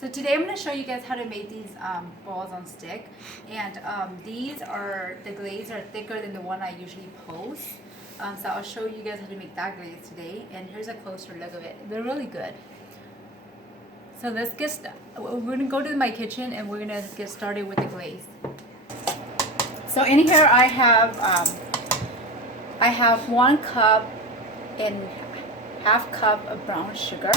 So today I'm going to show you guys how to make these balls on stick, and these are, the glaze are thicker than the one I usually post. So I'll show you guys how to make that glaze today, and here's a closer look of it. They're really good. So let's get started. We're going to go to my kitchen and we're going to get started with the glaze. So in here I have 1 cup and half cup of brown sugar.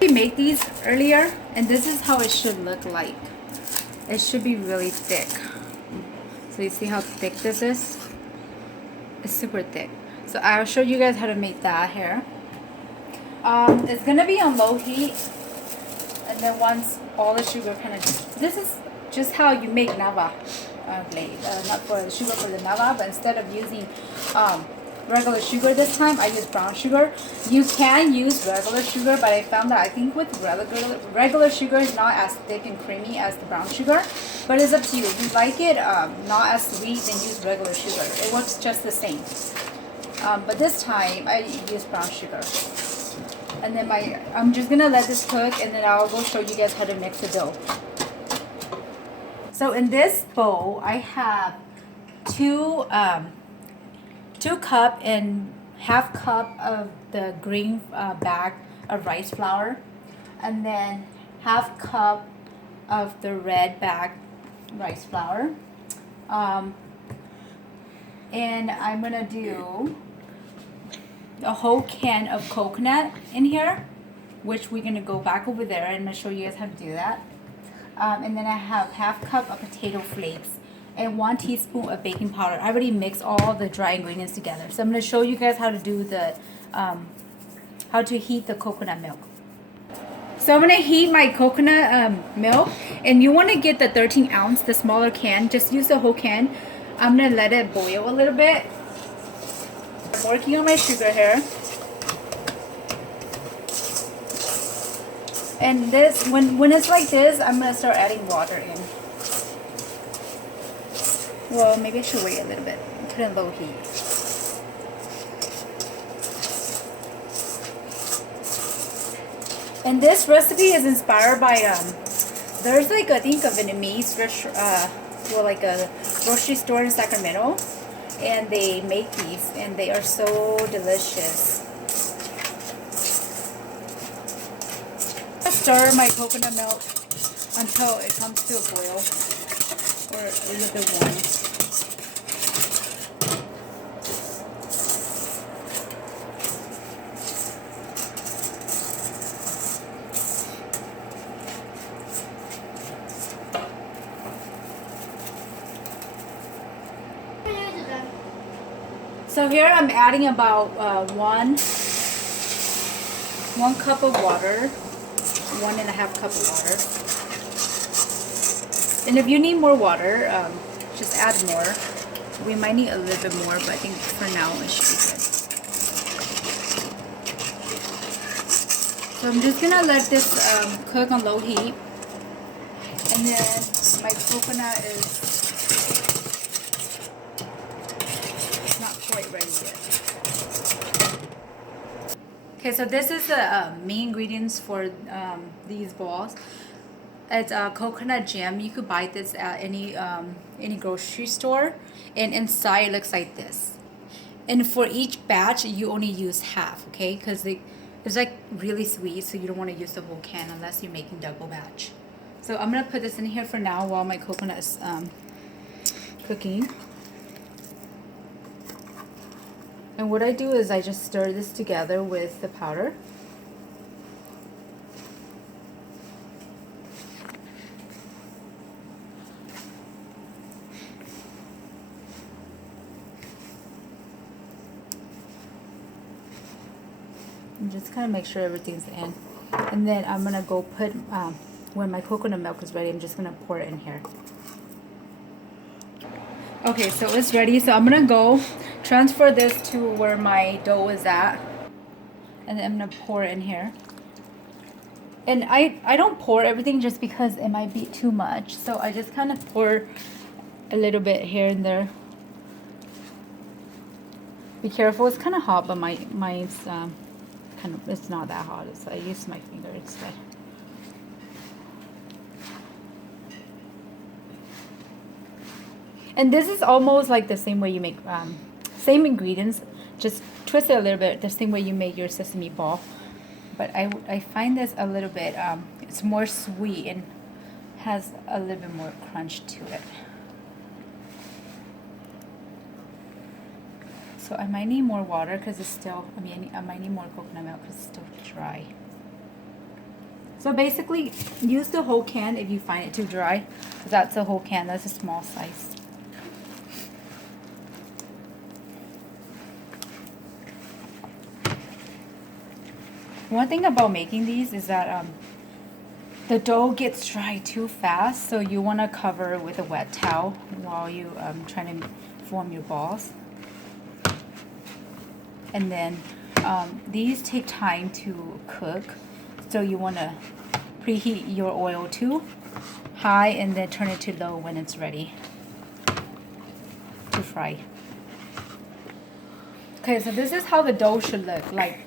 We made these earlier, and this is how it should look like. It should be really thick. So you see how thick this is? It's super thick. So I'll show you guys how to make that here. It's gonna be on low heat, and then once all the sugar kind of, this is just how you make nava glaze. Not for the sugar for the nava, but instead of using regular sugar this time, I use brown sugar. You can use regular sugar, but I found that I think with regular sugar is not as thick and creamy as the brown sugar. But it's up to you. If you like it not as sweet, then use regular sugar. It works just the same. But this time I use brown sugar. And then I'm just gonna let this cook, and then I'll go show you guys how to mix the dough. So in this bowl, I have 2 cup and half cup of the green bag of rice flour, and then half cup of the red bag rice flour. And I'm gonna do a whole can of coconut in here, which we're gonna go back over there and I'm gonna show you guys how to do that. And then I have half cup of potato flakes and 1 teaspoon of baking powder. I already mixed all the dry ingredients together. So I'm gonna show you guys how to do the, how to heat the coconut milk. So I'm gonna heat my coconut milk, and you wanna get the 13 ounce, the smaller can, just use the whole can. I'm gonna let it boil a little bit. I'm working on my sugar here. And this, when it's like this, I'm gonna start adding water in. Well, maybe I should wait a little bit. Put it in low heat. And this recipe is inspired by there's like, I think, a Vietnamese well, like a grocery store in Sacramento, and they make these, and they are so delicious. I stir my coconut milk until it comes to a boil, or a little bit warm. So here I'm adding about 1 cup of water, 1.5 cup of water. And if you need more water, just add more. We might need a little bit more, but I think for now it should be good. So I'm just gonna let this cook on low heat, and then my coconut is quite ready yet. Okay, so this is the main ingredients for these balls. It's coconut jam. You could buy this at any grocery store, and inside it looks like this. And for each batch, you only use half, okay? Because it's like really sweet, so you don't want to use the whole can unless you're making double batch. So I'm gonna put this in here for now while my coconut is cooking. And what I do is I just stir this together with the powder. And just kind of make sure everything's in. And then I'm gonna go put, when my coconut milk is ready, I'm just gonna pour it in here. Okay, so it's ready. So I'm gonna go transfer this to where my dough is at, and then I'm gonna pour it in here. And I don't pour everything just because it might be too much, so I just kind of pour a little bit here and there. Be careful, it's kind of hot, but mine's kind of, it's not that hot, so I use my finger instead. And this is almost like the same way you make, same ingredients, just twist it a little bit, the same way you make your sesame ball. But I find this a little bit, it's more sweet and has a little bit more crunch to it. So I might need more water because it's still, I might need more coconut milk because it's still dry. So basically, use the whole can if you find it too dry. Because that's a whole can, that's a small size. One thing about making these is that the dough gets dry too fast, so you want to cover it with a wet towel while you trying to form your balls. And then these take time to cook, so you want to preheat your oil to high and then turn it to low when it's ready to fry. Okay, so this is how the dough should look like.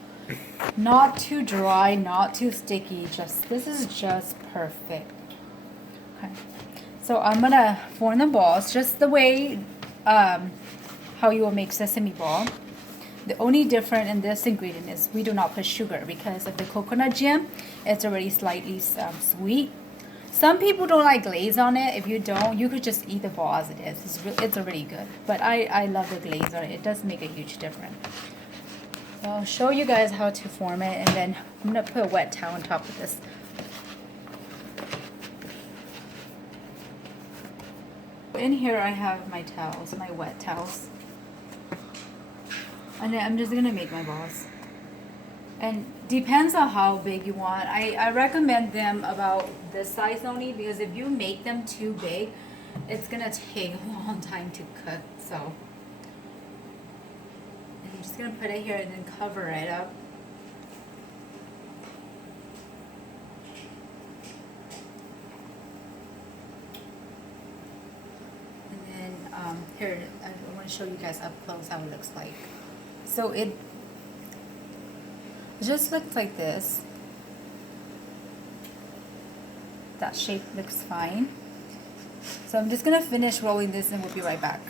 Not too dry, not too sticky, this is just perfect. Okay, so I'm gonna form the balls just the way how you will make sesame ball. The only difference in this ingredient is we do not put sugar because of the coconut jam. It's already slightly sweet. Some people don't like glaze on it. If you don't, you could just eat the ball as it is. It's already good. But I love the glaze on it. It does make a huge difference. So I'll show you guys how to form it, and then I'm going to put a wet towel on top of this. In here I have my towels, my wet towels. And then I'm just going to make my balls. And depends on how big you want. I recommend them about this size only, because if you make them too big, it's going to take a long time to cook. So I'm just going to put it here and then cover it up. And then here, I want to show you guys up close how it looks like. So it just looks like this. That shape looks fine. So I'm just going to finish rolling this and we'll be right back.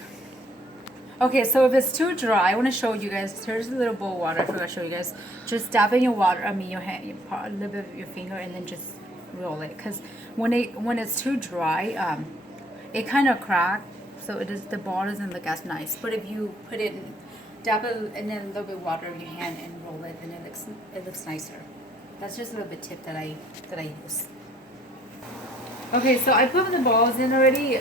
Okay, so if it's too dry, I want to show you guys. Here's a little bowl of water. I forgot to show you guys. Just dab in your water. Your hand, a little bit of your finger, and then just roll it. Because when it's too dry, it kind of cracks. So the ball doesn't look as nice. But if you put it in, dab it and then a little bit of water in your hand and roll it, and it looks nicer. That's just a little bit tip that I use. Okay, so I put the balls in already.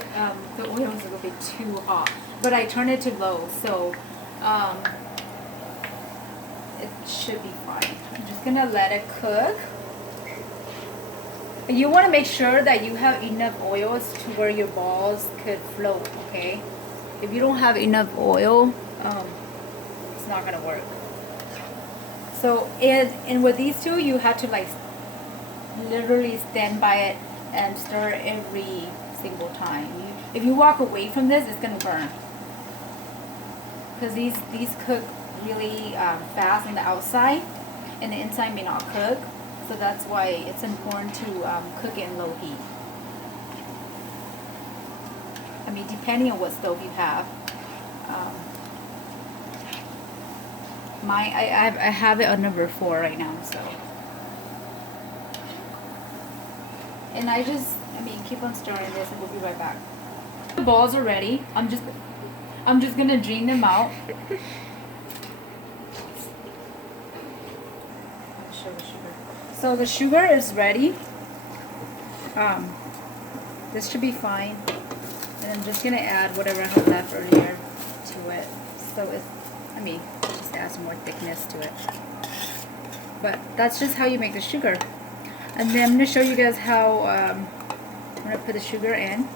The oil is a little bit too hot, but I turn it to low, so it should be fine. I'm just gonna let it cook. You want to make sure that you have enough oils to where your balls could float. Okay, if you don't have enough oil, it's not gonna work. So and with these two, you have to like literally stand by it and stir every single time. If you walk away from this, it's gonna burn. Because these cook really fast on the outside, and the inside may not cook. So that's why it's important to cook it in low heat. I mean, depending on what stove you have. I have it on number 4 right now, so. And keep on stirring this, and we'll be right back. The balls are ready. I'm just gonna drain them out. So the sugar is ready. This should be fine. And I'm just gonna add whatever I had left earlier to it. So just add some more thickness to it. But that's just how you make the sugar. And then I'm going to show you guys how I'm going to put the sugar in.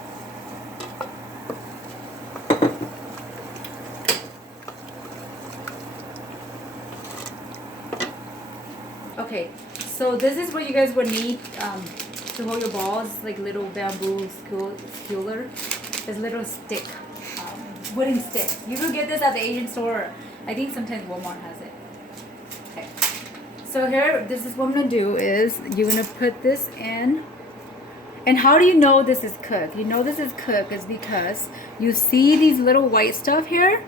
Okay, so this is what you guys would need to hold your balls, like little bamboo skewer. This little stick, wooden stick. You can get this at the Asian store. I think sometimes Walmart has it. Okay. So here, this is what I'm going to do is you're going to put this in, And how do you know this is cooked? You know this is cooked is because you see these little white stuff here.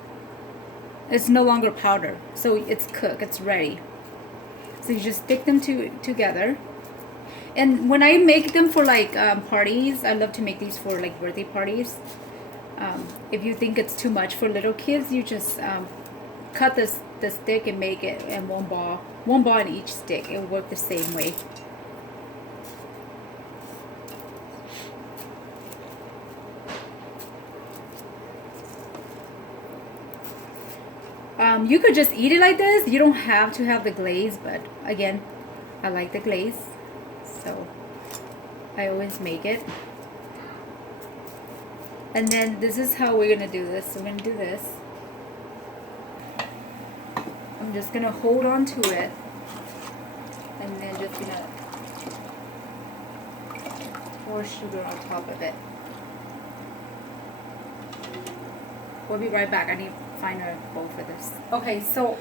It's no longer powder, so it's cooked. It's ready. So you just stick them together. And when I make them for like parties, I love to make these for like birthday parties. If you think it's too much for little kids, you just cut the stick and make it in one ball in each stick. It will work the same way. You could just eat it like this. You don't have to have the glaze, but again, I like the glaze, so I always make it. And then this is how we're gonna do this. We're gonna do this. I'm just gonna hold on to it, and then just gonna pour sugar on top of it. We'll be right back. I need to find a bowl for this. Okay, so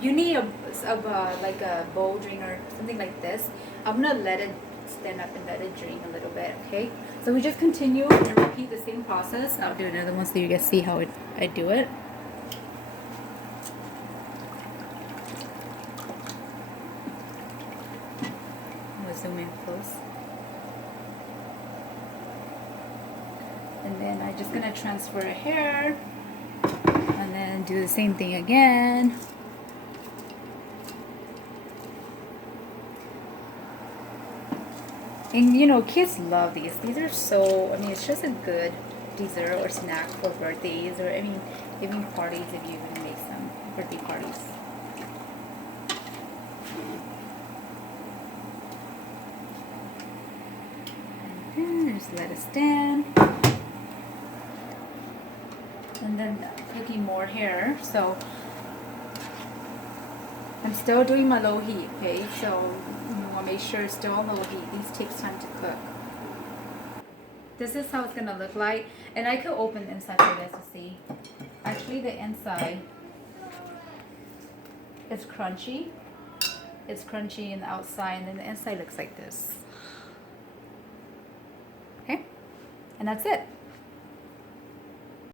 you need like a bowl drainer, something like this. I'm gonna let it stand up and let it drain a little bit. Okay, so we just continue and repeat the same process. I'll do another one so you guys see how I do it. I'm gonna zoom in close. And then I'm just gonna transfer it here. And then do the same thing again. And you know, kids love these. These are so, I mean, it's just a good dessert or snack for birthdays, or I mean, even parties if you even make some birthday parties. And then just let it stand. And then cooking more here, so I'm still doing my low heat, okay? So you want to make sure it's still on low heat. These takes time to cook. This is how it's gonna look like, and I could open the inside for you guys to see. Actually, the inside is crunchy. It's crunchy in the outside, and then the inside looks like this. Okay, and that's it.